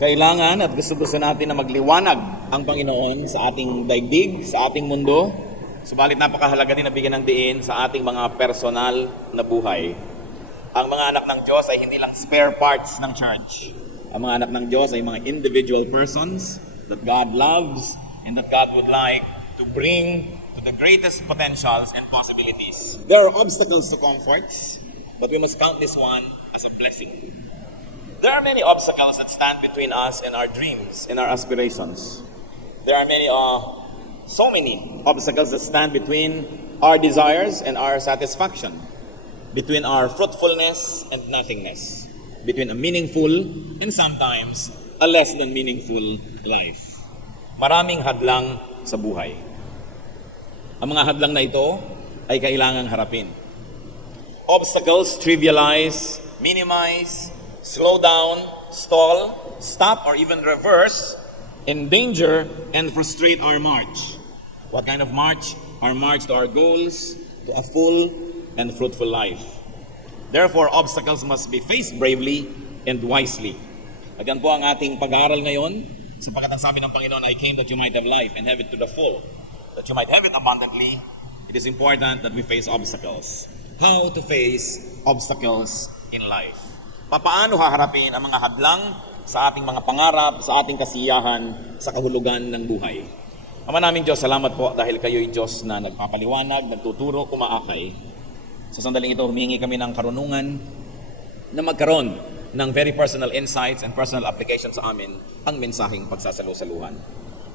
Kailangan at gusto-gusto natin na magliwanag ang Panginoon sa ating daigdig, sa ating mundo. Subalit napakahalaga din na bigyan ng diin sa ating mga personal na buhay. Ang mga anak ng Diyos ay hindi lang spare parts ng church. Ang mga anak ng Diyos ay mga individual persons that God loves and that God would like to bring to the greatest potentials and possibilities. There are obstacles to comforts, but we must count this one as a blessing. There are many obstacles that stand between us and our dreams and our aspirations. There are so many obstacles that stand between our desires and our satisfaction, between our fruitfulness and nothingness, between a meaningful and sometimes a less than meaningful life. Maraming hadlang sa buhay. Ang mga hadlang na ito ay kailangang harapin. Obstacles trivialize, minimize, slow down, stall, stop, or even reverse, endanger, and frustrate our march. What kind of march? Our march to our goals, to a full and fruitful life. Therefore, obstacles must be faced bravely and wisely. At yan po ang ating pag-aaral ngayon, sapagkat ang sabi ng Panginoon, I came that you might have life and have it to the full, that you might have it abundantly. It is important that we face obstacles. How to face obstacles in life? Paano haharapin ang mga hadlang sa ating mga pangarap, sa ating kasiyahan, sa kahulugan ng buhay? Ama naming Diyos, salamat po dahil kayo'y Diyos na nagpapaliwanag, nagtuturo, kumaakay. Sa sandaling ito, humingi kami ng karunungan na magkaroon ng very personal insights and personal application sa amin ang mensaheng pagsasalu-saluhan.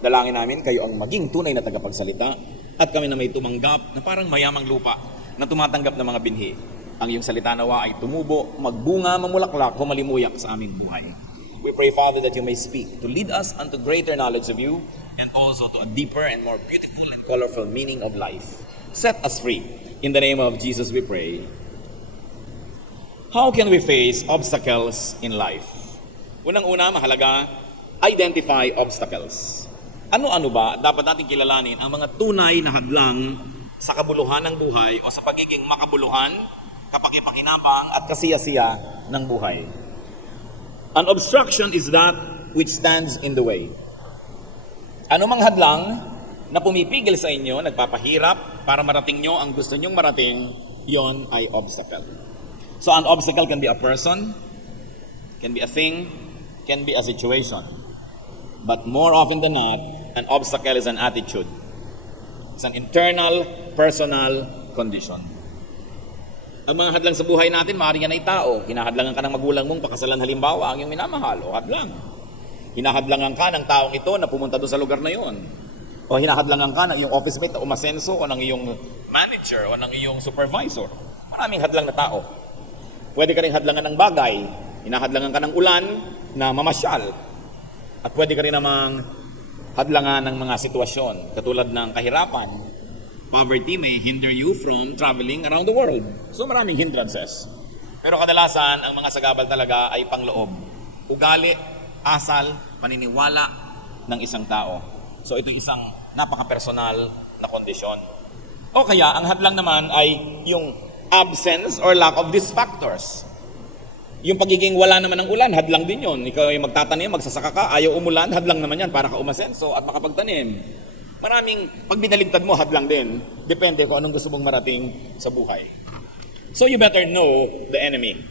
Dalangin namin kayo ang maging tunay na tagapagsalita at kami na may tumanggap na parang mayamang lupa na tumatanggap ng mga binhi. Ang iyong salita nawa ay tumubo, magbunga, mamulaklak, humalimuyak sa aming buhay. We pray, Father, that you may speak to lead us unto greater knowledge of you and also to a deeper and more beautiful and colorful meaning of life. Set us free. In the name of Jesus we pray. How can we face obstacles in life? Unang-una, mahalaga, identify obstacles. Ano-ano ba dapat natin kilalanin ang mga tunay na hadlang sa kabuluhan ng buhay o sa pagiging makabuluhan, kapakipakinabang at kasiyasiya ng buhay? An obstruction is that which stands in the way. Ano mang hadlang na pumipigil sa inyo, nagpapahirap para marating nyo ang gusto nyong marating, yon ay obstacle. So an obstacle can be a person, can be a thing, can be a situation. But more often than not, an obstacle is an attitude. It's an internal, personal condition. Ang mga hadlang sa buhay natin, maaaring yan ay tao. Hinahadlangan ka ng magulang mong pakasalan halimbawa ang iyong minamahal o hadlang. Hinahadlangan ka ng taong ito na pumunta doon sa lugar na yon. O hinahadlangan ka ng iyong office mate na umasenso o ng iyong manager o ng iyong supervisor. Maraming hadlang na tao. Pwede ka rin hadlangan ng bagay. Hinahadlangan ka ng ulan na mamasyal. At pwede ka rin namang hadlangan ng mga sitwasyon katulad ng kahirapan. Poverty may hinder you from traveling around the world. So maraming hindrances. Pero kadalasan, ang mga sagabal talaga ay pangloob. Ugali, asal, paniniwala ng isang tao. So ito isang napaka-personal na kondisyon. O kaya, ang hadlang naman ay yung absence or lack of these factors. Yung pagiging wala naman ng ulan, hadlang din yun. Ikaw ay magtatanim, magsasaka ka, ayaw umulan, hadlang naman yan para ka umasenso at makapagtanim. Maraming, pag binaligtad mo, hadlang din. Depende kung anong gusto mong marating sa buhay. So you better know the enemy.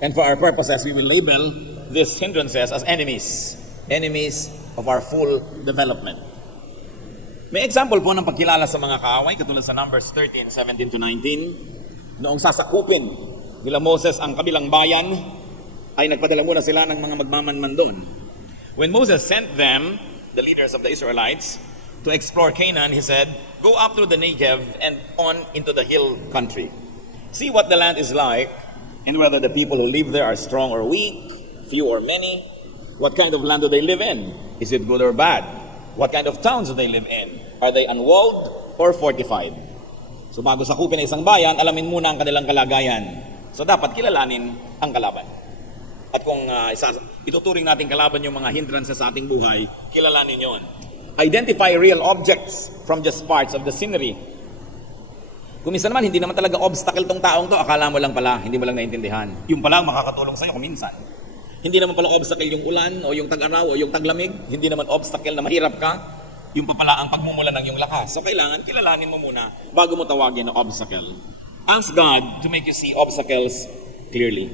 And for our purposes, we will label these hindrances as enemies. Enemies of our full development. May example po ng pagkilala sa mga kaaway, katulad sa Numbers 13, 17 to 19. Noong sasakupin nila Moses ang kabilang bayan, ay nagpadala muna sila ng mga magmamanman doon. When Moses sent them, the leaders of the Israelites, to explore Canaan, he said, go up through the Negev and on into the hill country. See what the land is like, and whether the people who live there are strong or weak, few or many. What kind of land do they live in? Is it good or bad? What kind of towns do they live in? Are they unwalled or fortified? So bago sakupin ang isang bayan, alamin muna ang kanilang kalagayan. So dapat kilalanin ang kalaban. At kung ituturing natin kalaban yung mga hindrances sa ating buhay, kilalanin yon. Identify real objects from just parts of the scenery. Kung minsan naman, hindi naman talaga obstacle tong taong to, akala mo lang pala, hindi mo lang naintindihan. Yung pala makakatulong sa'yo kung minsan. Hindi naman pala obstacle yung ulan o yung tag-araw o yung taglamig. Hindi naman obstacle na mahirap ka. Yung pa pala ang pagmumula ng iyong lakas. So kailangan kilalanin mo muna bago mo tawagin na obstacle. Ask God to make you see obstacles clearly.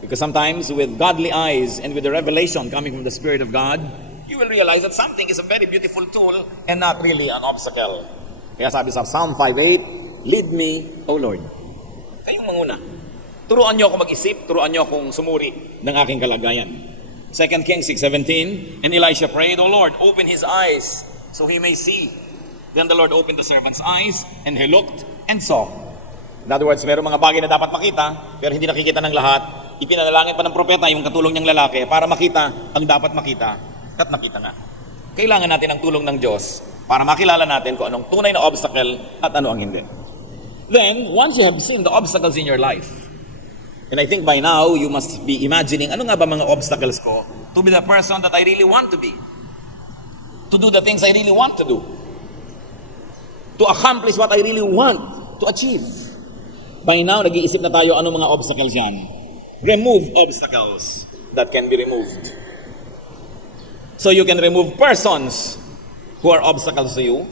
Because sometimes with godly eyes and with the revelation coming from the Spirit of God, you will realize that something is a very beautiful tool and not really an obstacle. Kaya sabi sa Psalm 5:8, lead me, O Lord. Kayong manguna. Turuan niyo ako mag-isip, turuan niyo akong sumuri ng aking kalagayan. 2 Kings 6:17, and Elisha prayed, O Lord, open his eyes so he may see. Then the Lord opened the servant's eyes, and he looked and saw. In other words, mayroong mga bagay na dapat makita, pero hindi nakikita ng lahat. Ipinanalangin pa ng propeta yung katulong niyang lalaki para makita ang dapat makita, at nakita nga. Kailangan natin ang tulong ng Diyos para makilala natin kung anong tunay na obstacle at ano ang hindi. Then, once you have seen the obstacles in your life, and I think by now, you must be imagining, ano nga ba mga obstacles ko to be the person that I really want to be? To do the things I really want to do. To accomplish what I really want to achieve. By now, nag-iisip na tayo ano mga obstacles yan. Remove obstacles that can be removed. So you can remove persons who are obstacles to you.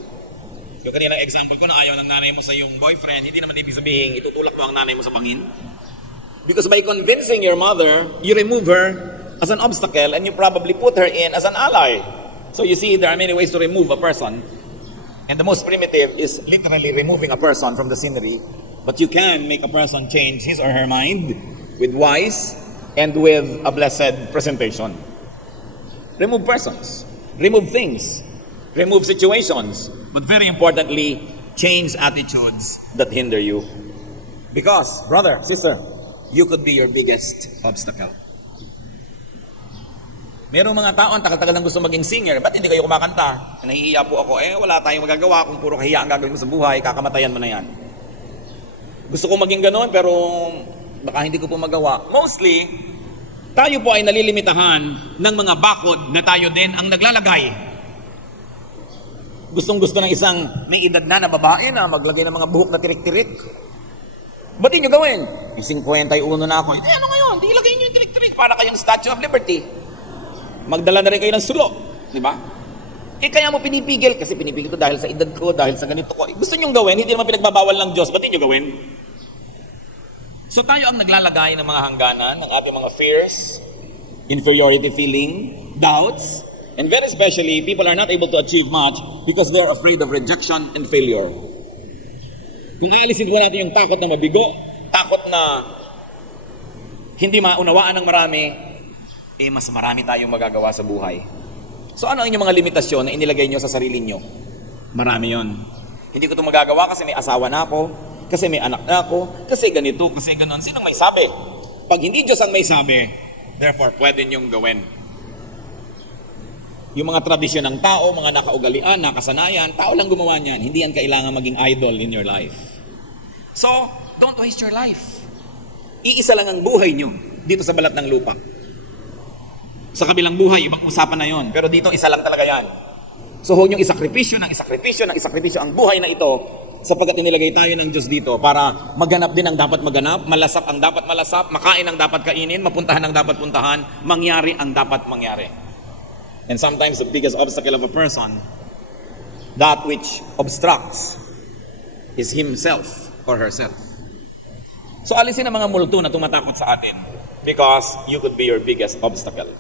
Yung kaninang example ko na ayaw ng nanay mo sa iyong boyfriend, hindi naman ibig sabihin itutulak mo ang nanay mo sa pangin. Because by convincing your mother, you remove her as an obstacle and you probably put her in as an ally. So you see, there are many ways to remove a person. And the most primitive is literally removing a person from the scenery. But you can make a person change his or her mind with wise and with a blessed presentation. Remove persons. Remove things. Remove situations. But very importantly, change attitudes that hinder you. Because, brother, sister, you could be your biggest obstacle. Merong mga tao ang tagal-tagal nang gusto maging singer, ba't hindi kayo kumakanta? Nahihiya po ako, wala tayong magagawa kung puro kahiya ang gagawin mo sa buhay, kakamatayan mo na yan. Gusto ko maging ganoon pero baka hindi ko po magawa. Mostly, tayo po ay nalilimitahan ng mga bakod na tayo din ang naglalagay. Gustong-gusto ng isang may edad na babae na maglagay ng mga buhok na tirik-tirik. Ba't di nyo gawin? 51 na ako. Ano ngayon? Di ilagay nyo yung tirik-tirik para kayong Statue of Liberty. Magdala na rin kayo ng sulo. Di ba? Kaya mo pinipigil. Kasi pinipigil ko dahil sa edad ko, dahil sa ganito ko. Gusto nyo gawin, hindi naman pinagbabawal ng Diyos. Ba't di nyo gawin? So tayo ang naglalagay ng mga hangganan, ng ating mga fears, inferiority feeling, doubts, and very especially, people are not able to achieve much because they're afraid of rejection and failure. Kung aalisin po natin yung takot na mabigo, takot na hindi maunawaan ng marami, mas marami tayong magagawa sa buhay. So ano ang inyong mga limitasyon na inilagay nyo sa sarili nyo? Marami yon. Hindi ko ito magagawa kasi may asawa na ako, kasi may anak na ako, kasi ganito, kasi ganon. Sinong may sabi? Pag hindi Diyos ang may sabi, therefore pwede nyong gawin. Yung mga tradisyon ng tao, mga nakaugalian, nakasanayan, tao lang gumawa niyan. Hindi yan kailangan maging idol in your life. So, don't waste your life. Iisa lang ang buhay nyo dito sa balat ng lupa. Sa kabilang buhay, ibang usapan na yon. Pero dito, isa lang talaga yan. So, huwag nyo isakripisyo ang buhay na ito sapagkat inilagay tayo ng Diyos dito para maganap din ang dapat maganap, malasap ang dapat malasap, makain ang dapat kainin, mapuntahan ang dapat puntahan, mangyari ang dapat mangyari. And sometimes the biggest obstacle of a person, that which obstructs, is himself or herself. So alisin ang mga multo na tumatakot sa atin because you could be your biggest obstacle.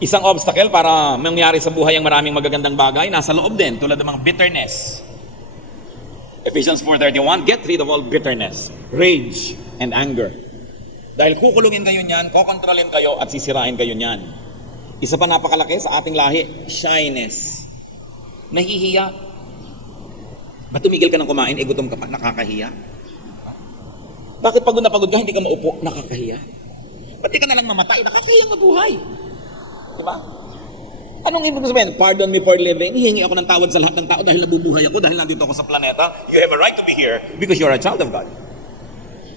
Isang obstacle para mangyari sa buhay ang maraming magagandang bagay, nasa loob din, tulad ng mga bitterness. Ephesians 4:31, get rid of all bitterness, rage, and anger. Dahil kukulungin kayo niyan, kokontrolin kayo at sisirain kayo niyan. Isa pa napakalaki sa ating lahi, shyness. Nahihiya. Ba't tumigil ka ng kumain, gutom ka pa, nakakahiya? Bakit pagod na pagod ka, hindi ka maupo, nakakahiya? Ba't di ka nalang mamatay, nakakahiyang mabuhay? Diba? Anong ibig sabihin? Pardon me for living, hihingi ako ng tawad sa lahat ng tao dahil nabubuhay ako, dahil nandito ako sa planeta. You have a right to be here because you're a child of God.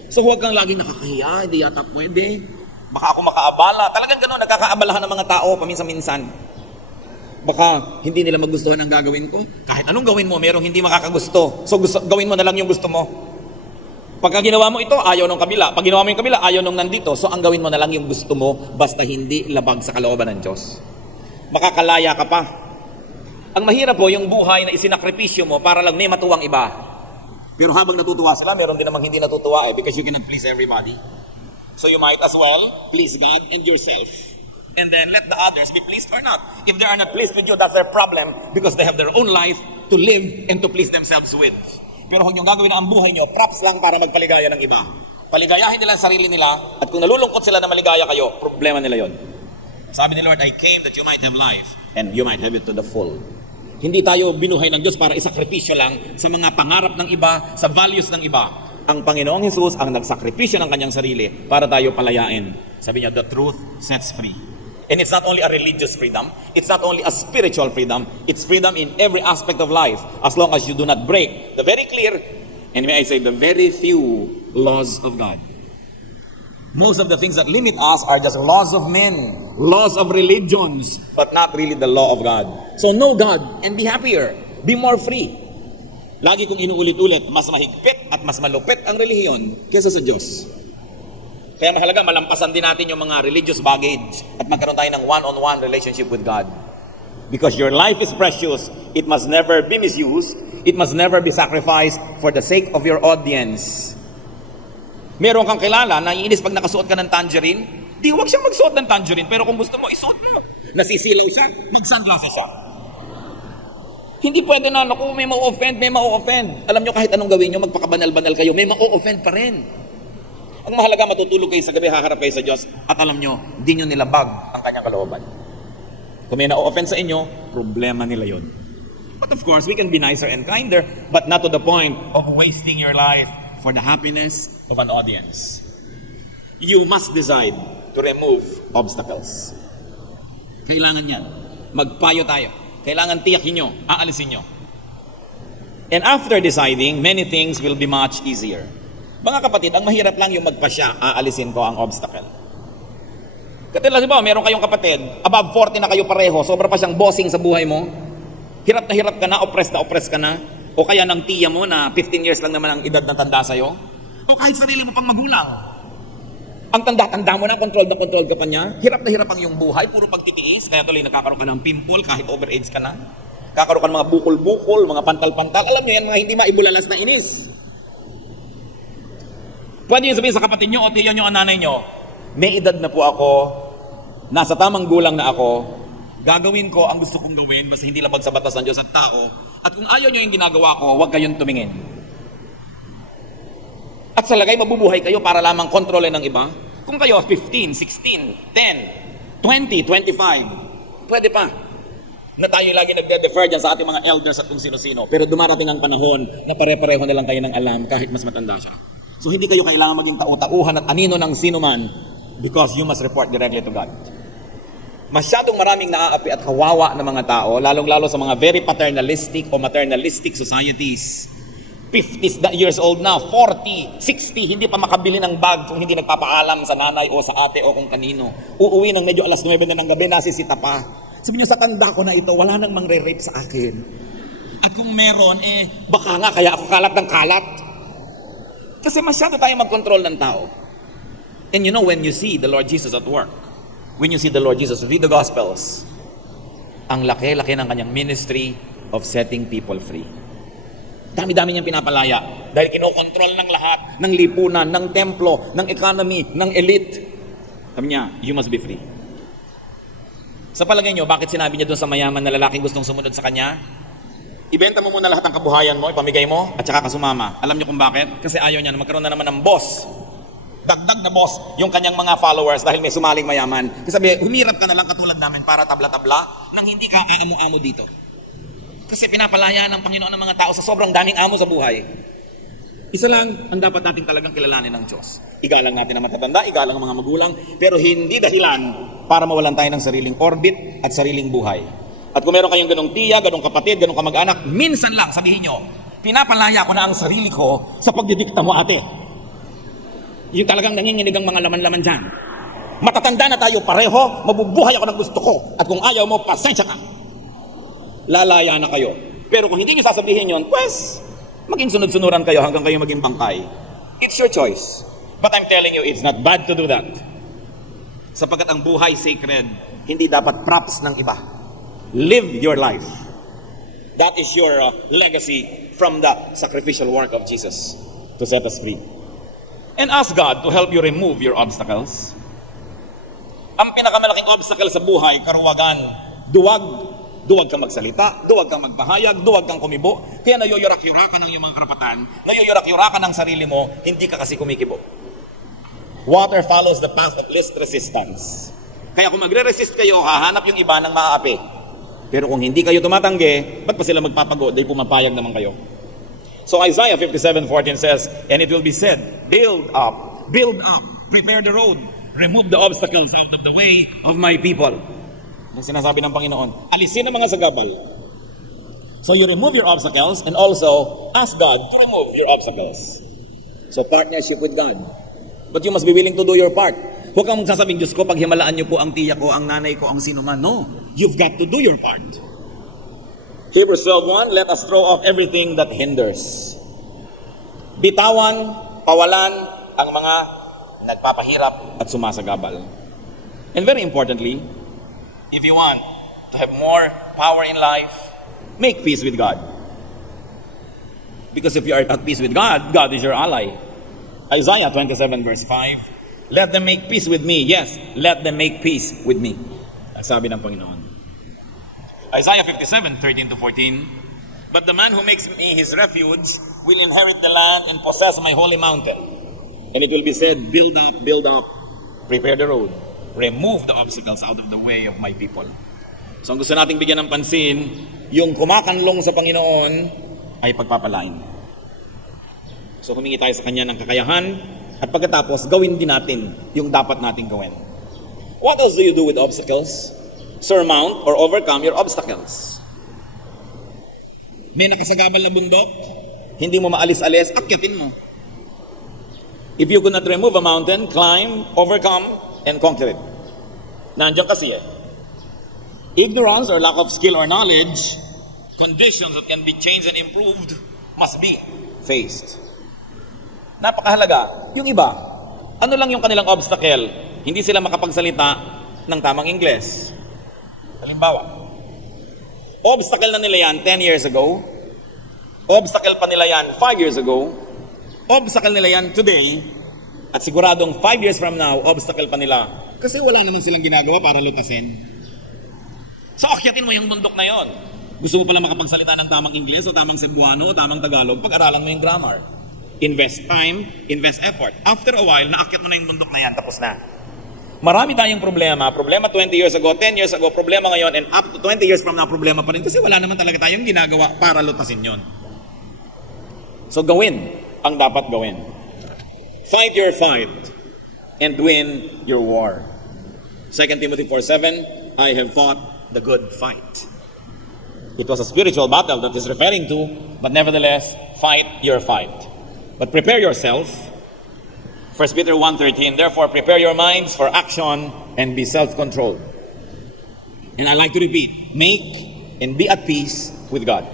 So huwag kang laging nakakahiya, hindi yata pwede. Baka ako makaabala. Talagang gano'n, nagkakaabalahan ng mga tao paminsan-minsan. Baka hindi nila magustuhan ang gagawin ko. Kahit anong gawin mo, merong hindi makakagusto. So gawin mo na lang yung gusto mo. Pagka ginawa mo ito, ayaw nung kabila. Pag ginawa mo yung kabila, ayaw nung nandito. So ang gawin mo na lang yung gusto mo, basta hindi labag sa kalooban ng Diyos. Makakalaya ka pa. Ang mahirap po yung buhay na isinakripisyo mo para lang may matuwang iba. Pero habang natutuwa sila, meron din namang hindi natutuwa because you cannot please everybody. So you might as well please God and yourself. And then let the others be pleased or not. If they are not pleased with you, that's their problem because they have their own life to live and to please themselves with. Pero huwag niyong gagawin na ang buhay niyo, props lang para magpaligaya ng iba. Paligayahin nila ang sarili nila at kung nalulungkot sila na maligaya kayo, problema nila yon. Sabi ni Lord, I came that you might have life and you might have it to the full. Hindi tayo binuhay ng Diyos para isakripisyo lang sa mga pangarap ng iba, sa values ng iba. Ang Panginoong Hesus ang nagsakripisyo ng kanyang sarili para tayo palayain. Sabi niya, the truth sets free. And it's not only a religious freedom, it's not only a spiritual freedom, it's freedom in every aspect of life as long as you do not break the very clear, and may I say the very few laws of God. Most of the things that limit us are just laws of men, laws of religions, but not really the law of God. So know God and be happier, be more free. Lagi kong inuulit-ulit, mas mahigpit at mas malupit ang relihiyon kaysa sa Diyos. Kaya mahalaga, malampasan din natin yung mga religious baggage at magkaroon tayo ng one-on-one relationship with God. Because your life is precious, it must never be misused, it must never be sacrificed for the sake of your audience. Meron kang kilala, naiinis pag nakasuot ka ng tangerine, di huwag siyang magsuot ng tangerine, pero kung gusto mo, isuot mo. Nasisilaw siya, mag-sunglasses siya. Hindi pwede na, naku, may ma-offend, may ma-offend. Alam nyo, kahit anong gawin nyo, magpakabanal-banal kayo, may ma-offend pa rin. Ang mahalaga, matutulog kayo sa gabi, haharap kayo sa Diyos, at alam nyo, di nyo nilabag ang kanyang kalooban. Kung may na-offend sa inyo, problema nila yon. But of course, we can be nicer and kinder, but not to the point of wasting your life for the happiness of an audience. You must decide to remove obstacles. Kailangan yan. Magpayo tayo. Kailangan tiyakin nyo, aalisin nyo. And after deciding, many things will be much easier. Mga kapatid, ang mahirap lang yung magpasya, aalisin ko ang obstacle. Katulad ba, meron kayong kapatid, above 40 na kayo pareho, sobra pa siyang bossing sa buhay mo, hirap ka na oppressed ka na, o kaya ng tiya mo na 15 years lang naman ang edad na tanda sa'yo, o kahit sarili mo pang magulang. Ang tanda-tanda mo na, control ka pa niya, hirap na hirap ang iyong buhay, puro pagtitiis, kaya tuloy nagkakaroon ka ng pimple kahit overage ka na, kakaroon ka ng mga bukol-bukol, mga pantal-pantal, alam niyo yan, mga hindi maibulalas na inis. Pwede yung sabihin sa kapatid nyo o tiyan nyo o nanay nyo, may edad na po ako, nasa tamang gulang na ako, gagawin ko ang gusto kong gawin, basta hindi labag sa batas ng Diyos at tao, at kung ayaw nyo yung ginagawa ko, huwag kayong tumingin. At sa lagay, mabubuhay kayo para lamang kontrolin ng iba. Kung kayo 15, 16, 10, 20, 25, pwede pa. Na tayo lagi nagde-defer dyan sa ating mga elders at kung sino-sino. Pero dumarating ang panahon na pare-pareho na lang kayo ng alam kahit mas matanda siya. So hindi kayo kailangan maging tau-tauhan at anino ng sino man because you must report directly to God. Masyadong maraming naaapi at kawawa ng mga tao, lalong-lalo sa mga very paternalistic o maternalistic societies. 50 years old na, 40, 60, hindi pa makabili ng bag kung hindi nagpapaalam sa nanay o sa ate o kung kanino. Uuwi ng medyo alas 9 na ng gabi, nasisita pa. Sabi niya, sa tanda ko na ito, wala nang mangre-rape sa akin. At kung meron, baka nga kaya ako kalat ng kalat. Kasi masyado tayong mag-control ng tao. And you know, when you see the Lord Jesus at work, when you see the Lord Jesus read the Gospels, ang laki-laki ng kanyang ministry of setting people free. Dami-dami niyang pinapalaya dahil kinokontrol ng lahat, ng lipunan, ng templo, ng economy, ng elite. Sabi niya, you must be free. Sa palagay niyo, bakit sinabi niya doon sa mayaman na lalaking gustong sumunod sa kanya? Ibenta mo muna lahat ng kabuhayan mo, ipamigay mo, at saka kasumama. Alam niyo kung bakit? Kasi ayaw niya na magkaroon na naman ng boss. Dagdag na boss yung kanyang mga followers dahil may sumaling mayaman. Kasi sabi, humirap ka na lang katulad namin para tabla-tabla nang hindi ka amo-amo dito. Kasi pinapalaya ng Panginoon ng mga tao sa sobrang daming amo sa buhay. Isa lang ang dapat natin talagang kilalanin ng Diyos. Igalang natin ang matatanda, igalang ang mga magulang, pero hindi dahilan para mawalan tayo ng sariling orbit at sariling buhay. At kung meron kayong ganong tiya, ganong kapatid, ganong kamag-anak, minsan lang sabihin nyo, pinapalaya ko na ang sarili ko sa pagdidikta mo, ate. Yung talagang nanginginig ang mga laman-laman dyan. Matatanda na tayo pareho, mabubuhay ako ng gusto ko. At kung ayaw mo, pasensya ka. Lalaya na kayo. Pero kung hindi nyo sasabihin yon, pues, maging sunod-sunuran kayo hanggang kayo maging bangkay. It's your choice. But I'm telling you, it's not bad to do that. Sapagkat ang buhay sacred, hindi dapat props ng iba. Live your life. That is your legacy from the sacrificial work of Jesus to set us free. And ask God to help you remove your obstacles. Ang pinakamalaking obstacle sa buhay, karuwagan, duwag. Duwag kang magsalita, duwag kang magpahayag, duwag kang kumibo. Kaya nayoyorak-yorakan ng iyong mga karapatan, nayoyorak-yorakan ng sarili mo, hindi ka kasi kumikibo. Water follows the path of least resistance. Kaya kung magre-resist kayo, hahanap yung iba ng maaapi. Pero kung hindi kayo tumatanggi, ba't pa sila magpapago? Dahil pumapayag naman kayo. So Isaiah 57:14 says, and it will be said, build up, prepare the road, remove the obstacles out of the way of my people. Yung sinasabi ng Panginoon, alisin ang mga sagabal. So you remove your obstacles and also ask God to remove your obstacles. So partnership with God. But you must be willing to do your part. Huwag kang magsasabing, Diyos ko, pag himalaan niyo po ang tiya ko, ang nanay ko, ang sino man. No, you've got to do your part. Hebrews 12:1, let us throw off everything that hinders. Bitawan, pawalan ang mga nagpapahirap at sumasagabal. And very importantly, if you want to have more power in life, make peace with God. Because if you are at peace with God, God is your ally. Isaiah 27 verse 5, let them make peace with me. Yes, let them make peace with me. Ang sabi ng Panginoon. Isaiah 57:13-14, but the man who makes me his refuge will inherit the land and possess my holy mountain. And it will be said, build up, prepare the road, remove the obstacles out of the way of my people. So ang gusto nating bigyan ng pansin, yung kumakanlong sa Panginoon ay pagpapalain. So humingi tayo sa Kanya ng kakayahan at pagkatapos gawin din natin yung dapat nating gawin. What else do you do with obstacles? Surmount or overcome your obstacles. May nakasagabal na bundok, hindi mo maalis-alis, akyatin mo. If you could not remove a mountain, climb, overcome, and conquer it. Nandiyan kasi eh. Ignorance or lack of skill or knowledge, conditions that can be changed and improved, must be faced. Napakahalaga. Yung iba, ano lang yung kanilang obstacle? Hindi sila makapagsalita ng tamang Ingles. Halimbawa, obstacle na nila yan 10 years ago, obstacle pa nila yan 5 years ago, obstacle nila yan today, at siguradong 5 years from now, obstacle pa nila. Kasi wala naman silang ginagawa para lutasin. So akyatin mo yung bundok na yon. Gusto mo pala makapagsalita ng tamang Ingles o tamang Cebuano o tamang Tagalog, pag-aralan mo yung grammar. Invest time, invest effort. After a while, naakyat mo na yung bundok na yan, tapos na. Marami tayong problema. Problema 20 years ago, 10 years ago, problema ngayon, and up to 20 years from now, problema pa rin. Kasi wala naman talaga tayong ginagawa para lutasin yon. So gawin ang dapat gawin. Fight your fight and win your war. 2 Timothy 4:7, I have fought the good fight. It was a spiritual battle that is referring to, but nevertheless, fight your fight. But prepare yourself. 1 Peter 1:13, therefore prepare your minds for action and be self-controlled. And I like to repeat, make and be at peace with God.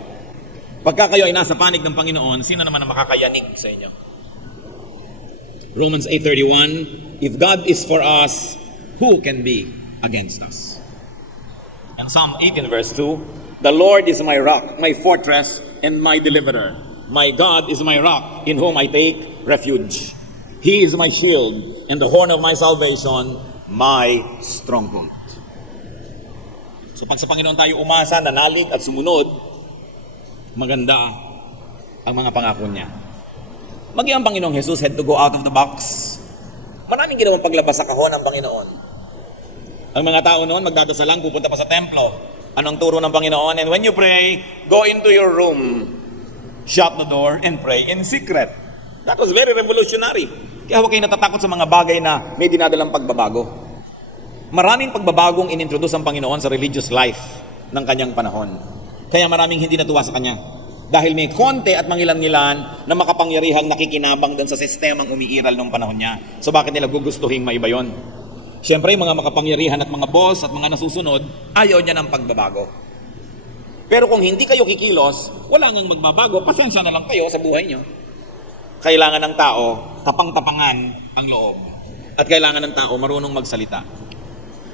Pagka kayo ay nasa panig ng Panginoon, sino naman ang makakayanig sa inyo? Romans 8:31, if God is for us, who can be against us? And Psalm 18 verse 2, the Lord is my rock, my fortress, and my deliverer. My God is my rock, in whom I take refuge. He is my shield, and the horn of my salvation, my stronghold. So pag sa Panginoon tayo umasa, nanalig at sumunod, maganda ang mga pangako niya. Maging ang Panginoong Jesus had to go out of the box. Maraming ginawang paglabas sa kahon ng Panginoon. Ang mga tao noon, magdadasal lang, pupunta pa sa templo. Anong turo ng Panginoon? And when you pray, go into your room, shut the door, and pray in secret. That was very revolutionary. Kaya huwag kayo natatakot sa mga bagay na may dinadalang pagbabago. Maraming pagbabagong inintroduce ang Panginoon sa religious life ng kanyang panahon. Kaya maraming hindi natuwa sa kanya. Dahil may konti at mangilan-ngilan na makapangyarihang nakikinabang dun sa sistemang umiiral nung panahon niya. So bakit nila gugustuhin maiba yun? Siyempre, mga makapangyarihan at mga boss at mga nasusunod, ayaw niya ng pagbabago. Pero kung hindi kayo kikilos, wala nang magbabago, pasensya na lang kayo sa buhay niyo. Kailangan ng tao, tapang-tapangan ang loob. At kailangan ng tao marunong magsalita.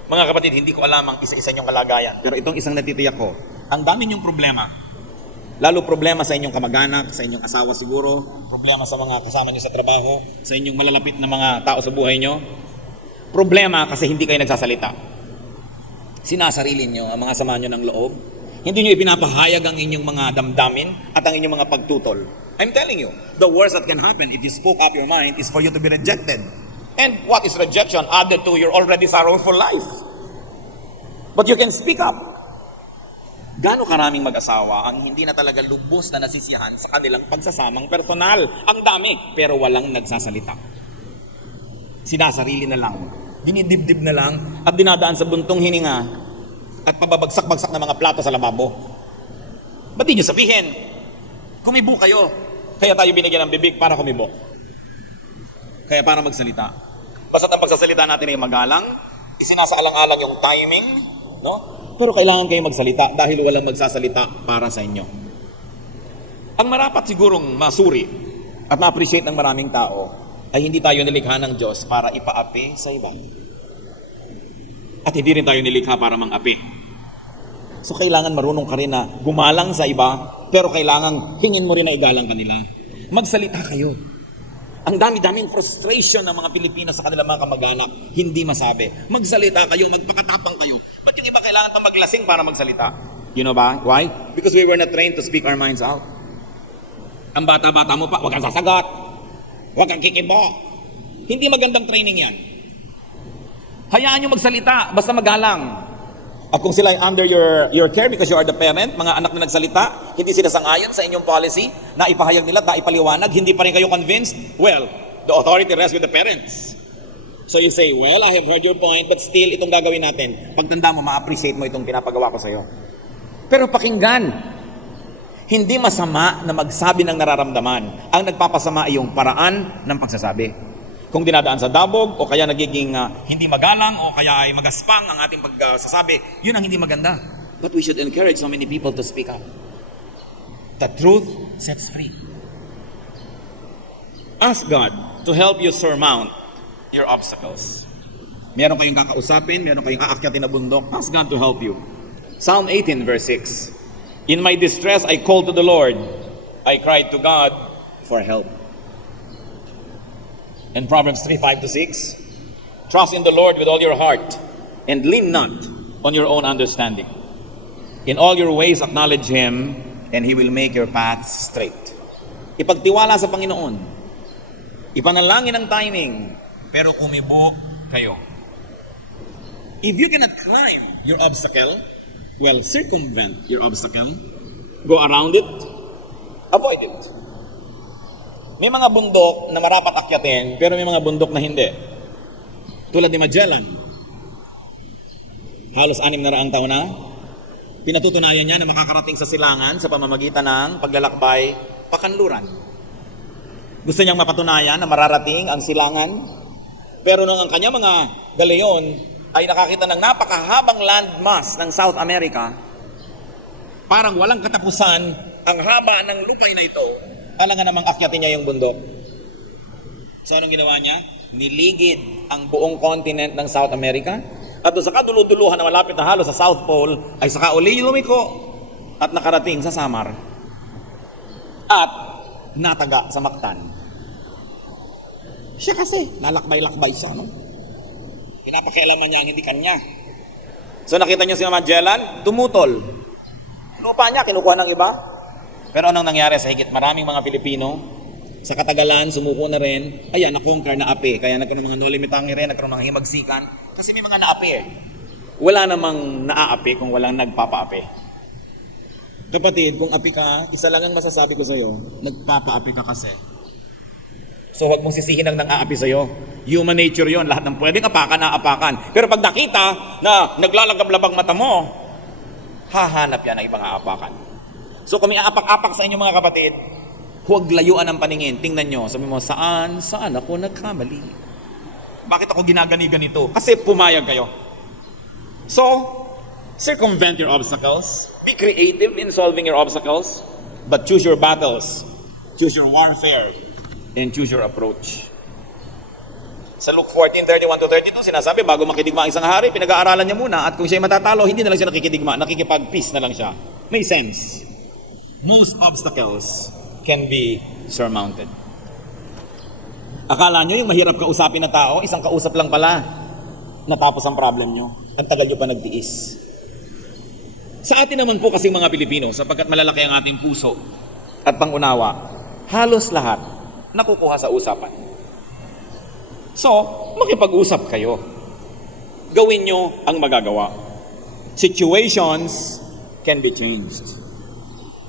Mga kapatid, hindi ko alam ang isa-isa niyong kalagayan. Pero itong isang natitiyak ko, ang dami niyong problema. Lalo problema sa inyong kamag-anak, sa inyong asawa siguro, problema sa mga kasama niyo sa trabaho, sa inyong malalapit na mga tao sa buhay niyo. Problema kasi hindi kayo nagsasalita. Sinasarili niyo ang mga sama niyo ng loob. Hindi niyo ipinapahayag ang inyong mga damdamin at ang inyong mga pagtutol. I'm telling you, the worst that can happen if you spoke up your mind is for you to be rejected. And what is rejection added to your already sorrowful life? But you can speak up. Gaano karaming mag-asawa ang hindi na talaga lubos na nasisiyahan sa kanilang pagsasamang personal? Ang dami, pero walang nagsasalita. Sinasarili na lang, dinidibdib na lang, at dinadaan sa buntong hininga at pababagsak-bagsak na mga plato sa lababo. Ba't di nyo sabihin? Kumibo kayo. Kaya tayo binigyan ng bibig para kumibo. Kaya para magsalita. Basta ang pagsasalita natin ay magalang, isinasaalang-alang yung timing, no? Pero kailangan kayo magsalita dahil walang magsasalita para sa inyo. Ang marapat sigurong masuri at ma-appreciate ng maraming tao ay hindi tayo nilikha ng Diyos para ipaapi sa iba. At hindi rin tayo nilikha para mang-api. So kailangan marunong ka rin na gumalang sa iba, pero kailangan hingin mo rin na igalang kanila. Magsalita kayo. Ang dami-daming frustration ng mga Pilipinas sa kanilang mga kamag-anak, hindi masabi. Magsalita kayo, magpakatapang kayo. Ba't yung iba kailangan pa maglasing para magsalita? You know ba? Why? Because we were not trained to speak our minds out. Ang bata-bata mo pa, huwag kang sasagot. Huwag kang kikibo. Hindi magandang training yan. Hayaan nyo magsalita, basta magalang. At kung sila ay under your care because you are the parent, mga anak na nagsalita, hindi sila sang-ayon sa inyong policy, na ipahayag nila, na ipaliwanag, hindi pa rin kayo convinced, well, the authority rests with the parents. So you say, well, I have heard your point, but still, itong gagawin natin. Pagtanda mo, ma-appreciate mo itong pinapagawa ko sa'yo. Pero pakinggan, hindi masama na magsabi ng nararamdaman. Ang nagpapasama ay yung paraan ng pagsasabi. Kung dinadaan sa dabog, o kaya nagiging hindi magalang, o kaya ay magaspang ang ating pagsasabi, yun ang hindi maganda. But we should encourage so many people to speak up. The truth sets free. Ask God to help you surmount your obstacles. Meron kayong kakausapin, meron kayong aakyatin na bundok, ask God to help you. Psalm 18 verse 6. In my distress I called to the Lord. I cried to God for help. And Proverbs 3:5-6, trust in the Lord with all your heart and lean not on your own understanding. In all your ways acknowledge Him and He will make your paths straight. Ipagtiwala sa Panginoon. Ipanalangin ang timing, pero kumibo kayo. If you cannot climb your obstacle, well, circumvent your obstacle, go around it, avoid it. May mga bundok na marapat akyatin, pero may mga bundok na hindi. Tulad ni Magellan. Halos 600 taon na, pinatutunayan niya na makakarating sa silangan sa pamamagitan ng paglalakbay pakanluran. Gusto niyang mapatunayan na mararating ang silangan, pero nung ang kanya mga galeon ay nakakita ng napakahabang landmass ng South America, parang walang katapusan ang haba ng lupay na ito, alangan namang akyatin niya yung bundok. So anong ginawa niya? Niligid ang buong continent ng South America, at doon sa kaduluduluhan na malapit na halos sa South Pole, ay saka uli lumiko at nakarating sa Samar at nataga sa Mactan. Siya kasi, lalakbay-lakbay siya, no? Pinapakialaman niya ang hindi kanya. So nakita niyo si Magellan, tumutol. Lupa niya, kinukuha ng iba. Pero anong nangyari sa higit maraming mga Pilipino? Sa katagalan, sumuko na rin. Ayan, na-conquer na api. Kaya nagkaroon ng mga nolimitangi rin, nagkaroon ng himagsikan. Kasi may mga naapi eh. Wala namang naaapi kung walang nagpapaapi. Kapatid, kung api ka, isa lang ang masasabi ko sa'yo, nagpapaapi ka kasi. So huwag mong sisihin ang nang-aapi sa'yo. Human nature yon, lahat ng pwedeng apakan, naapakan. Pero pag nakita na naglalagab-labang mata mo, hahanap yan ng ibang aapakan. So kung may aapak-apak sa inyo mga kapatid, huwag layuan ang paningin. Tingnan nyo, sabi mo, saan ako nagkamali? Bakit ako ginagani-ganito? Kasi pumayag kayo. So, circumvent your obstacles. Be creative in solving your obstacles. But choose your battles. Choose your warfare. And choose your approach. Sa Luke 14:31-32, sinasabi, bago makidigma ang isang hari, pinag-aaralan niya muna, at kung siya'y matatalo, hindi na lang siya nakikidigma, nakikipag-peace na lang siya. May sense. Most obstacles can be surmounted. Akala nyo yung mahirap kausapin na tao, isang kausap lang pala, natapos ang problem nyo. Ang tagal nyo pa nagtiis. Sa atin naman po kasing mga Pilipino, sapagkat malalaki ang ating puso at pangunawa, halos lahat nakukuha sa usapan. So, makipag-usap kayo. Gawin nyo ang magagawa. Situations can be changed.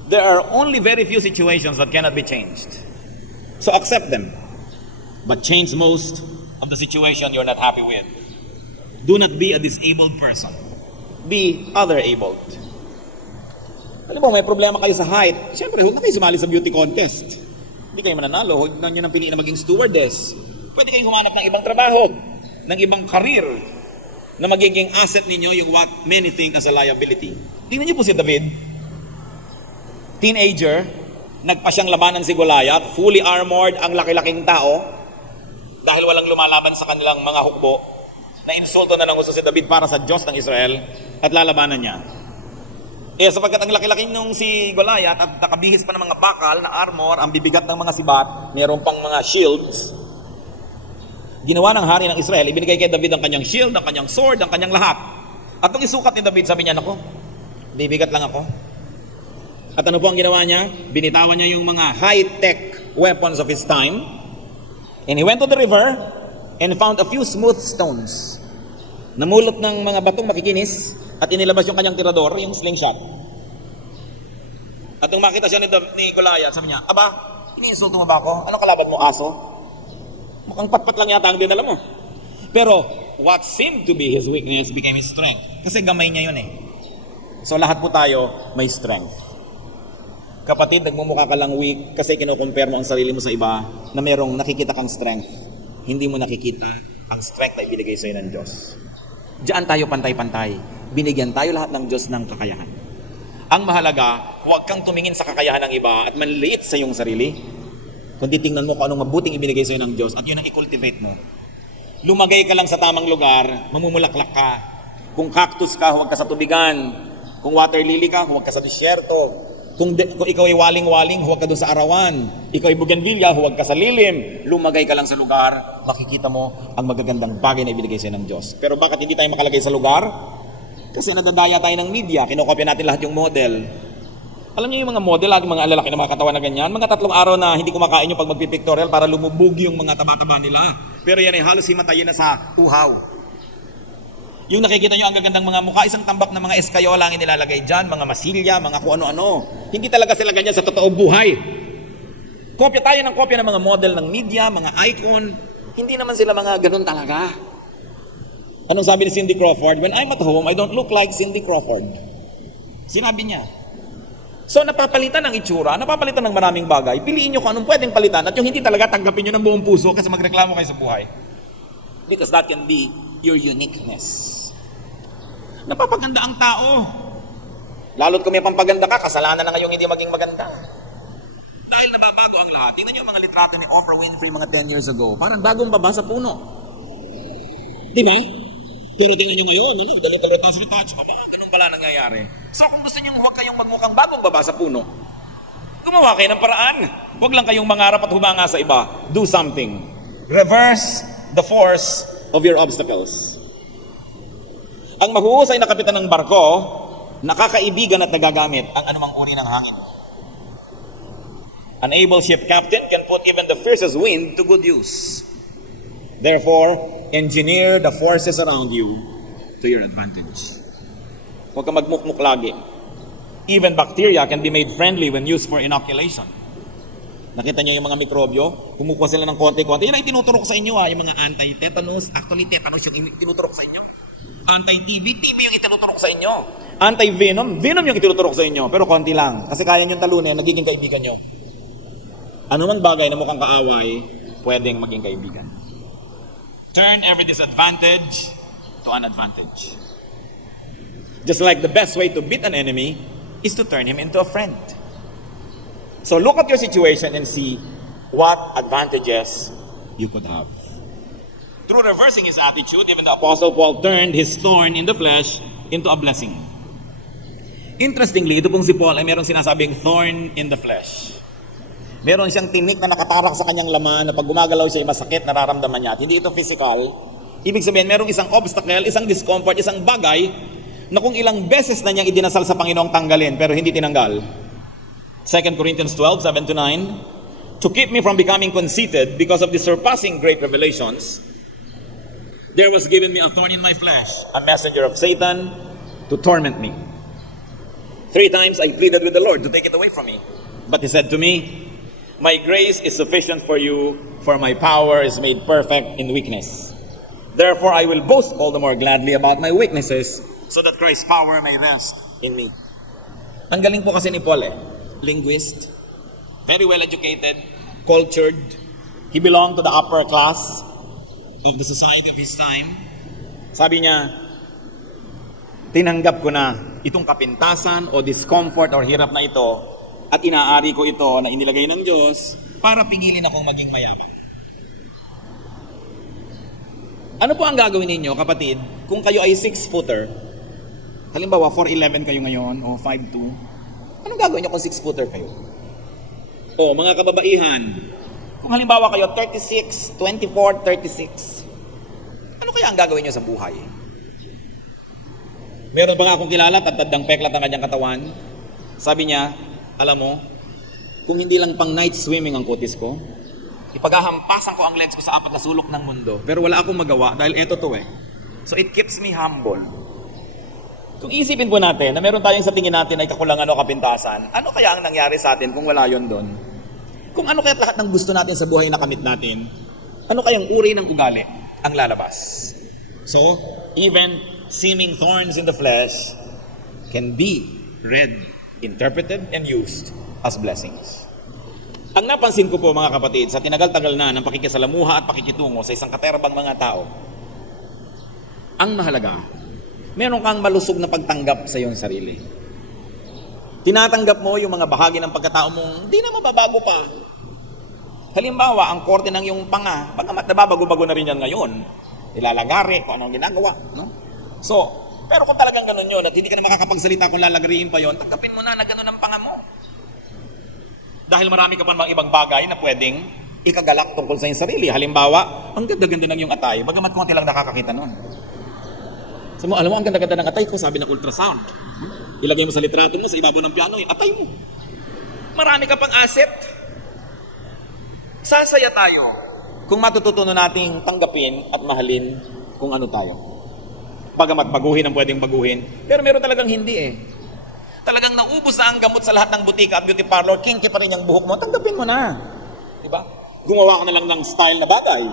There are only very few situations that cannot be changed. So accept them. But change most of the situation you're not happy with. Do not be a disabled person. Be other-abled. Alam mo, may problema kayo sa height. Siyempre, huwag na kayo sumali sa beauty contest. Hindi kayo mananalo. Huwag na nyo nang piliin na maging stewardess. Pwede kayong humanap ng ibang trabaho, ng ibang career, na magiging asset ninyo yung what many think as a liability. Tingnan niyo po si David. Teenager, nagpa siyang labanan si Goliath, fully armored ang laki-laking tao, dahil walang lumalaban sa kanilang mga hukbo, na insulto na ng gusto si David para sa Diyos ng Israel, at lalabanan niya. Sapagkat ang laki-laki nung si Goliath at nakabihis pa ng mga bakal na armor, ang bibigat ng mga sibat, mayroon pang mga shields, ginawa ng hari ng Israel, ibinigay kay David ang kanyang shield, ang kanyang sword, ang kanyang lahat. At nung isukat ni David, sabi niya, nako, bibigat lang ako. At ano po ang ginawa niya? Binitawan niya yung mga high-tech weapons of his time. And he went to the river and found a few smooth stones. Namulot ng mga batong makikinis at inilabas yung kanyang tirador, yung slingshot. At nung makita siya ni Goliath, sabi niya, aba, iniinsulto mo ba ako? Anong kalaban mo, aso? Mukhang patpat lang yata ang dinala mo. Pero what seemed to be his weakness became his strength. Kasi gamay niya yun eh. So lahat po tayo may strength. Kapatid, nagmumukha ka lang weak kasi kinukumpare mo ang sarili mo sa iba na merong nakikita kang strength. Hindi mo nakikita ang strength na ibinigay sa'yo ng Diyos. Diyan tayo pantay-pantay. Binigyan tayo lahat ng Diyos ng kakayahan. Ang mahalaga, huwag kang tumingin sa kakayahan ng iba at manliit sa iyong sarili. Kundi tingnan mo kung anong mabuting ibinigay sa'yo ng Diyos at yun ang i-cultivate mo. Lumagay ka lang sa tamang lugar, mamumulaklak ka. Kung cactus ka, huwag ka sa tubigan. Kung water lily ka, huwag ka sa disyerto. Kung ikaw ay waling-waling, huwag ka doon sa arawan. Ikaw ay bougainvillea, huwag ka sa lilim. Lumagay ka lang sa lugar, makikita mo ang magagandang bagay na ibinigay sa'yo ng Diyos. Pero bakit hindi tayo makalagay sa lugar? Kasi nadadaya tayo ng media, kinokopya natin lahat yung model. Alam niyo yung mga model, lagi mga lalaki na mga katawan na ganyan, mga 3 araw na hindi kumakain yung pag magpipictorial para lumubog yung mga taba-taba nila. Pero yan ay halos himatayin na sa uhaw. Yung nakikita nyo ang gagandang mga mukha, isang tambak na mga eskayola ang inilalagay dyan, mga masilya, mga kung ano-ano. Hindi talaga sila ganyan sa totoong buhay. Kopya tayo ng kopya ng mga model ng media, mga icon. Hindi naman sila mga ganun talaga. Anong sabi ni Cindy Crawford? When I'm at home, I don't look like Cindy Crawford. Sinabi niya. So napapalitan ng itsura, napapalitan ng maraming bagay. Piliin nyo kung anong pwedeng palitan at yung hindi talaga tanggapin nyo ng buong puso kasi magreklamo kayo sa buhay. Because that can be your uniqueness. Napapaganda ang tao. Lalo't kung may pampaganda ka, kasalanan na ngayong hindi maging maganda. Dahil nababago ang lahat. Tingnan nyo ang mga litrato ni Oprah Winfrey mga 10 years ago. Parang bagong baba sa puno. Di ba? Pero tingnan nyo ngayon, ganun kalita sa retouch. Ganun pala nangyayari. So kung gusto nyo huwag kayong magmukhang bagong baba sa puno, gumawa kayo ng paraan. Huwag lang kayong mangarap at humanga sa iba. Do something. Reverse the force of your obstacles. Ang mahuhusay na kapitan ng barko, nakakaibigan at nagagamit ang anumang uri ng hangin. An able ship captain can put even the fiercest wind to good use. Therefore, engineer the forces around you to your advantage. Huwag kang magmukmuk lagi. Even bacteria can be made friendly when used for inoculation. Nakita niyo yung mga mikrobyo? Kumukuha sila ng konti-konti. Yan ay tinuturok sa inyo yung mga anti-tetanus. Actually, tetanus yung tinuturok sa inyo. Anti-TB, TB yung itinuturok sa inyo. Anti-venom, venom yung itinuturok sa inyo. Pero konti lang. Kasi kaya niyong talunin, nagiging kaibigan nyo. Ano mang bagay na mukhang kaaway, pwedeng maging kaibigan. Turn every disadvantage to an advantage. Just like the best way to beat an enemy is to turn him into a friend. So look at your situation and see what advantages you could have. Through reversing his attitude, even the Apostle Paul turned his thorn in the flesh into a blessing. Interestingly, ito pong si Paul ay merong sinasabing thorn in the flesh. Meron siyang tinik na nakatarak sa kanyang laman na pag gumagalaw siya ay masakit, nararamdaman niya. At hindi ito physical. Ibig sabihin, merong isang obstacle, isang discomfort, isang bagay na kung ilang beses na niyang idinasal sa Panginoong tanggalin pero hindi tinanggal. 2 Corinthians 12:7-9, to keep me from becoming conceited because of the surpassing great revelations, there was given me a thorn in my flesh, a messenger of Satan to torment me. 3 times I pleaded with the Lord to take it away from me. But he said to me, my grace is sufficient for you, for my power is made perfect in weakness. Therefore I will boast all the more gladly about my weaknesses, so that Christ's power may rest in me. Ang galing po kasi ni Paul linguist, very well educated, cultured. He belonged to the upper class of the society of his time. Sabi niya, tinanggap ko na itong kapintasan o discomfort or hirap na ito at inaari ko ito na inilagay ng Diyos para pingilin akong maging mayaman. Ano po ang gagawin ninyo, kapatid, kung kayo ay 6-footer? Halimbawa, 4'11 kayo ngayon o 5'2". Anong gagawin niyo kung 6-footer kayo? O, mga kababaihan, kung halimbawa kayo 36, 24, 36, ano kaya ang gagawin niyo sa buhay? Meron ba nga akong kilala, tatadang peklat ang kanyang katawan? Sabi niya, alam mo, kung hindi lang pang night swimming ang kutis ko, ipaghahampasan ko ang legs ko sa 4 na sulok ng mundo. Pero wala akong magawa dahil eto to So it keeps me humble. Kung isipin po natin na meron tayong sa tingin natin ay kakulangan o kapintasan, ano kaya ang nangyari sa atin kung wala yon doon? Kung ano kaya lahat ng gusto natin sa buhay na kamit natin, ano kayang uri ng ugali ang lalabas? So, even seeming thorns in the flesh can be read, interpreted, and used as blessings. Ang napansin ko po mga kapatid, sa tinagal-tagal na ng pakikisalamuha at pakikitungo sa isang katerabang mga tao, ang mahalaga, meron kang malusog na pagtanggap sa iyong sarili. Tinatanggap mo yung mga bahagi ng pagkatao mong hindi na mababago pa. Halimbawa, ang korte ng iyong panga, bagamat nababago-bago na rin yan ngayon, ilalagari kung anong ginagawa. No? So, pero kung talagang ganun yun at hindi ka na makakapagsalita kung lalagariin pa yun, tanggapin mo na ganun ang panga mo. Dahil marami ka pa mga ibang bagay na pwedeng ikagalak tungkol sa iyong sarili. Halimbawa, ang ganda-ganda ng iyong atay, bagamat konti lang nakakakita nun. So, alam mo, ang ganda-ganda ng atay ko, sabi ng ultrasound. Ilagay mo sa litrato mo, sa ibabaw ng piano, yung atay mo. Marami ka pang asset. Sasaya tayo kung matututunan nating tanggapin at mahalin kung ano tayo. Bagamat baguhin ang pwedeng baguhin, pero meron talagang hindi Talagang naubos na ang gamot sa lahat ng butika at beauty parlor, kinky pa rin yung buhok mo, tanggapin mo na. Diba? Gumawa ka na lang ng style na bagay.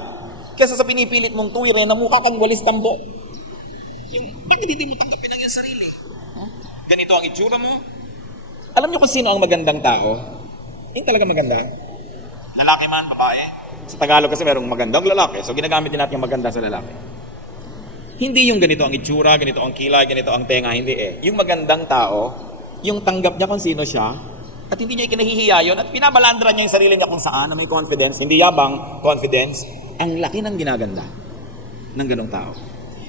Kesa sa pinipilit mong tuwirin na mukha kang walis tambo. Bakit hindi mo tanggapin ang iyong sarili? Ganito ang itsura mo. Alam niyo kung sino ang magandang tao? Yung talaga maganda. Lalaki man, babae. Sa Tagalog kasi merong magandang lalaki. So ginagamit din natin yung maganda sa lalaki. Hindi yung ganito ang itsura, ganito ang kilay, ganito ang tenga. Hindi Yung magandang tao, yung tanggap niya kung sino siya, at hindi niya ikinahihiya yun, at pinabalandra niya yung sarili niya kung saan, na may confidence, hindi yabang, confidence, ang laki ng ginaganda ng ganong tao.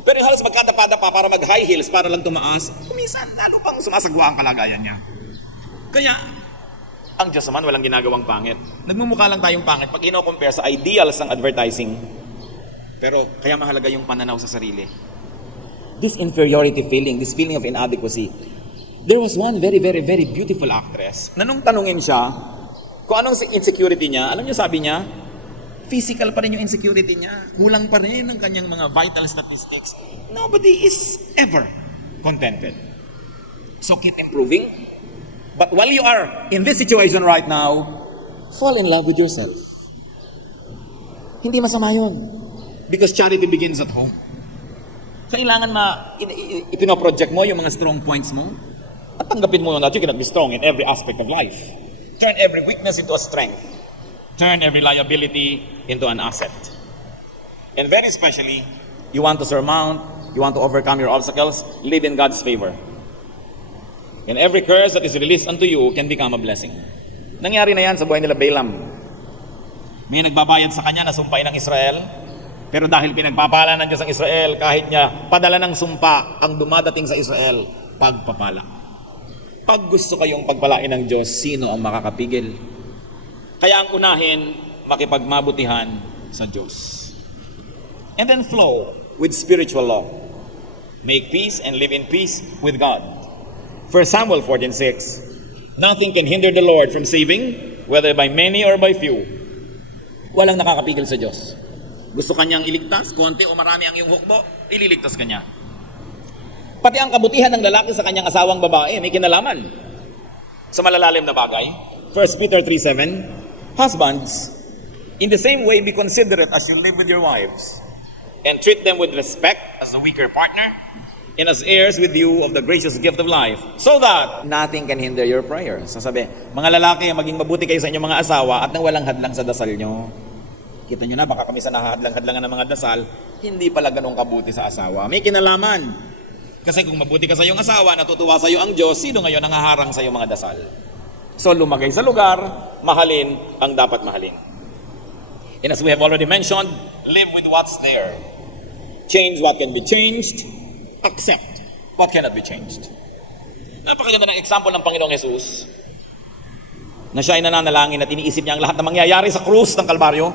Pero yung halos magkadapa-dapa para mag-high heels, para lang tumaas, kuminsan, lalo pang sumasagwa ang kalagayan niya. Kaya, ang Diyos naman walang ginagawang pangit. Nagmumukha lang tayong pangit pag ino-compare sa ideals ng advertising. Pero, kaya mahalaga yung pananaw sa sarili. This inferiority feeling, this feeling of inadequacy. There was one very, very, very beautiful actress na nung tanungin siya kung anong insecurity niya, alam niyo sabi niya, physical pa rin yung insecurity niya. Kulang pa rin ang kanyang mga vital statistics. Nobody is ever contented. So keep improving. But while you are in this situation right now, fall in love with yourself. Hindi masama yun. Because charity begins at home. Kailangan ipinoproject mo yung mga strong points mo at tanggapin mo that you cannot be strong in every aspect of life. Turn every weakness into a strength. Turn every liability into an asset. And very especially, you want to surmount, you want to overcome your obstacles, live in God's favor. And every curse that is released unto you can become a blessing. Nangyari na yan sa buhay nila Balaam. May nagbabayad sa kanya na sumpay ng Israel. Pero dahil pinagpapala ng Diyos ang Israel, kahit niya padala ng sumpa ang dumadating sa Israel, pagpapala. Pag gusto kayong pagpalain ng Diyos, sino ang makakapigil? Kaya ang unahin, makipagmabutihan sa Diyos. And then flow with spiritual law. Make peace and live in peace with God. 1 Samuel 14:6. Nothing can hinder the Lord from saving, whether by many or by few. Walang nakakapigil sa Diyos. Gusto kanyang iligtas, konti o marami ang iyong hukbo, ililigtas kanya. Pati ang kabutihan ng lalaki sa kanyang asawang babae may kinalaman sa malalalim na bagay. 1 Peter 3:7. Husbands, in the same way be considerate as you live with your wives, and treat them with respect as the weaker partner, and as heirs with you of the gracious gift of life, so that nothing can hinder your prayers. Sasabi, mga lalaki, maging mabuti kayo sa inyong mga asawa at nang walang hadlang sa dasal nyo. Kita nyo na, baka kami sa nahahadlang-hadlangan ng mga dasal, hindi pala ganun kabuti sa asawa. May kinalaman. Kasi kung mabuti ka sa iyong asawa, natutuwa sa iyo ang Diyos, sino ngayon ang haharang sa iyong mga dasal? So lumagay sa lugar, mahalin ang dapat mahalin. And as we have already mentioned, live with what's there. Change what can be changed, accept what cannot be changed. Napakaganda ng example ng Panginoong Jesus na siya ay nananalangin at iniisip niya ang lahat na mangyayari sa krus ng Kalbaryo.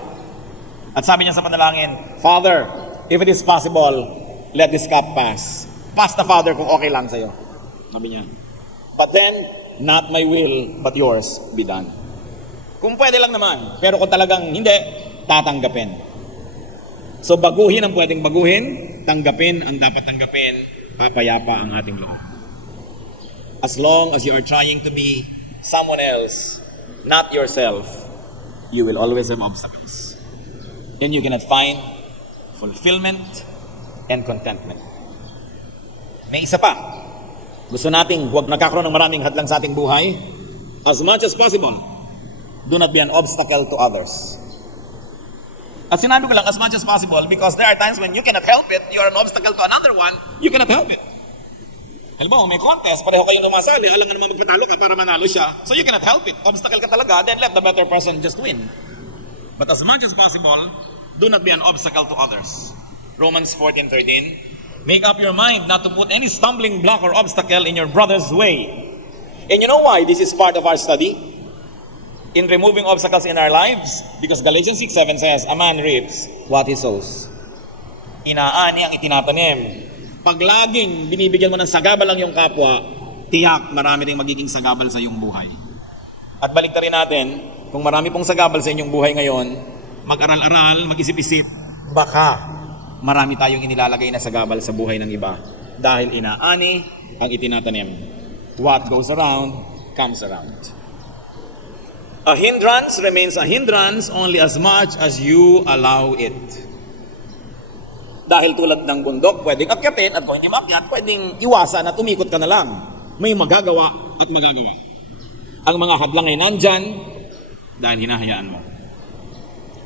At sabi niya sa panalangin, Father, if it is possible, let this cup pass. Pass na, Father, kung okay lang sa'yo. Sabi niya. But then, not my will, but yours be done. Kung pwede lang naman, pero kung talagang hindi, tatanggapin. So baguhin ang pwedeng baguhin, tanggapin ang dapat tanggapin, papayapa ang ating loob. As long as you are trying to be someone else, not yourself, you will always have obstacles. And you cannot find fulfillment and contentment. May isa pa. Gusto nating huwag nagkakaroon ng maraming hadlang sa ating buhay. As much as possible, do not be an obstacle to others. At sinabi ko lang, as much as possible, because there are times when you cannot help it, you are an obstacle to another one, you cannot help it. Halimbawa, may contest, pareho kayong tumasali, alam nga naman magpatalo ka para manalo siya, so you cannot help it. Obstacle ka talaga, then let the better person just win. But as much as possible, do not be an obstacle to others. Romans 14:13. Make up your mind not to put any stumbling block or obstacle in your brother's way. And you know why this is part of our study? In removing obstacles in our lives, because Galatians 6:7 says, a man reaps what he sows. Inaani ang itinatanim. Pag laging binibigyan mo ng sagabal ang iyong kapwa, tiyak marami ring magiging sagabal sa iyong buhay. At baliktarin natin, kung marami pong sagabal sa inyong buhay ngayon, mag-aral-aral, mag-isip-isip, baka marami tayong inilalagay na sagabal sa buhay ng iba dahil inaani ang itinatanim. What goes around, comes around. A hindrance remains a hindrance only as much as you allow it. Dahil tulad ng bundok, pwedeng akyatin at kung hindi maakyat, pwedeng iwasan at umikot ka na lang. May magagawa at magagawa. Ang mga hadlang ay nandyan dahil hinahayaan mo.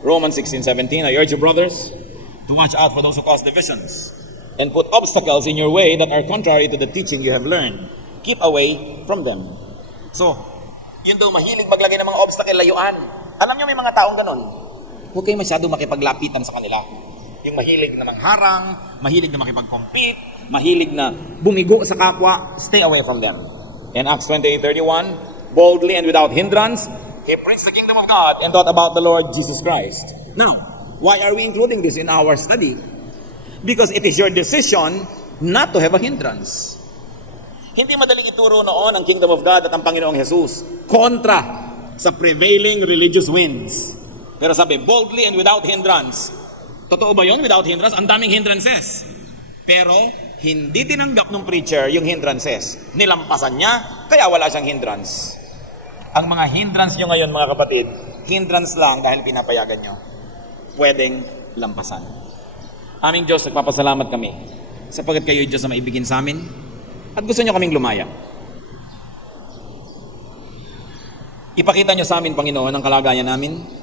Romans 16:17, I urge you, brothers, to watch out for those who cause divisions and put obstacles in your way that are contrary to the teaching you have learned. Keep away from them. So, yun daw mahilig maglagay ng mga obstacle, layuan. Alam nyo may mga taong ganun. Huwag kayo masyado makipaglapitan sa kanila. Yung mahilig na mangharang, mahilig na makipag-compete, mahilig na bumigo sa kapwa, stay away from them. In Acts 28:31, boldly and without hindrance, he preached the kingdom of God and taught about the Lord Jesus Christ. Now, why are we including this in our study? Because it is your decision not to have a hindrance. Hindi madaling ituro noon ang kingdom of God at ang Panginoong Jesus kontra sa prevailing religious winds. Pero sabi, boldly and without hindrance. Totoo ba yun? Without hindrance? Ang daming hindrances. Pero, hindi tinanggap ng preacher yung hindrances. Nilampasan niya, kaya wala siyang hindrance. Ang mga hindrance nyo ngayon, mga kapatid, hindrance lang dahil pinapayagan nyo. Pwedeng lampasan. Aming Diyos, nagpapasalamat kami sapagkat kayo Diyos na maibigin sa amin at gusto nyo kaming lumaya. Ipakita nyo sa amin, Panginoon, ang kalagayan namin.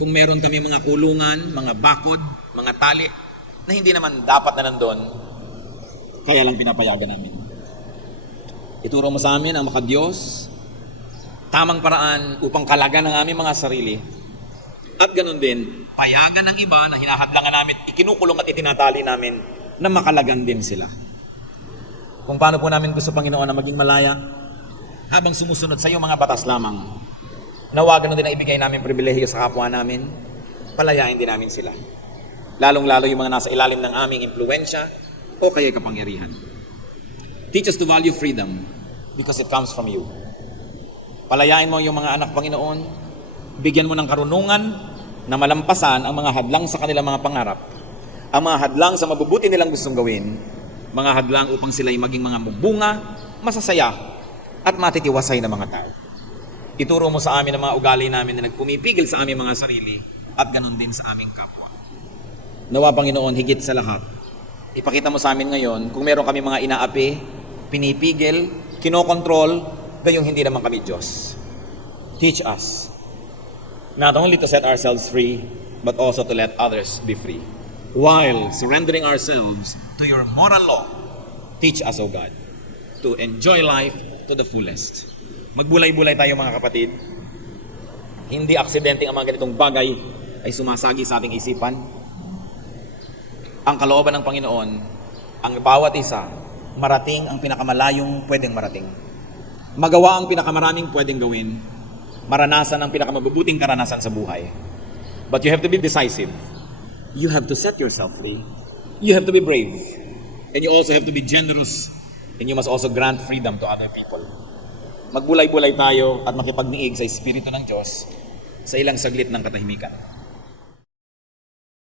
Kung meron kami mga kulungan, mga bakod, mga tali, na hindi naman dapat na nandun, kaya lang pinapayagan namin. Ituro mo sa amin ang makadiyos, tamang paraan upang kalagan ang aming mga sarili, at ganun din, payagan ng iba na hinahadlangan namin, ikinukulong at itinatali namin na makalagan din sila. Kung paano po namin gusto, Panginoon, na maging malaya, habang sumusunod sa iyo mga batas lamang, nawa ganun din na ibigay namin pribilehiyo sa kapwa namin, palayain din namin sila. Lalong-lalo yung mga nasa ilalim ng aming impluensya o kaya kapangyarihan. Teach us to value freedom because it comes from you. Palayain mo yung mga anak, Panginoon, bigyan mo ng karunungan na malampasan ang mga hadlang sa kanilang mga pangarap, ang mga hadlang sa mabubuti nilang gustong gawin, mga hadlang upang sila'y maging mga mabunga, masasaya, at matitiwasay na mga tao. Ituro mo sa amin ang mga ugali namin na nagpumipigil sa aming mga sarili at ganun din sa aming kapwa. Nawa, Panginoon, higit sa lahat, ipakita mo sa amin ngayon kung meron kami mga inaapi, pinipigil, kinokontrol, gayong hindi naman kami Diyos. Teach us not only to set ourselves free, but also to let others be free. While surrendering ourselves to your moral law, teach us, O God, to enjoy life to the fullest. Magbulay-bulay tayo mga kapatid. Hindi aksidente ang mga ganitong bagay ay sumasagi sa ating isipan. Ang kalooban ng Panginoon, ang bawat isa, marating ang pinakamalayong pwedeng marating. Magawa ang pinakamaraming pwedeng gawin. Maranasan ang pinakamabubuting karanasan sa buhay. But you have to be decisive. You have to set yourself free. You have to be brave. And you also have to be generous. And you must also grant freedom to other people. Magbulay-bulay tayo at makipagniig sa Espiritu ng Diyos sa ilang saglit ng katahimikan.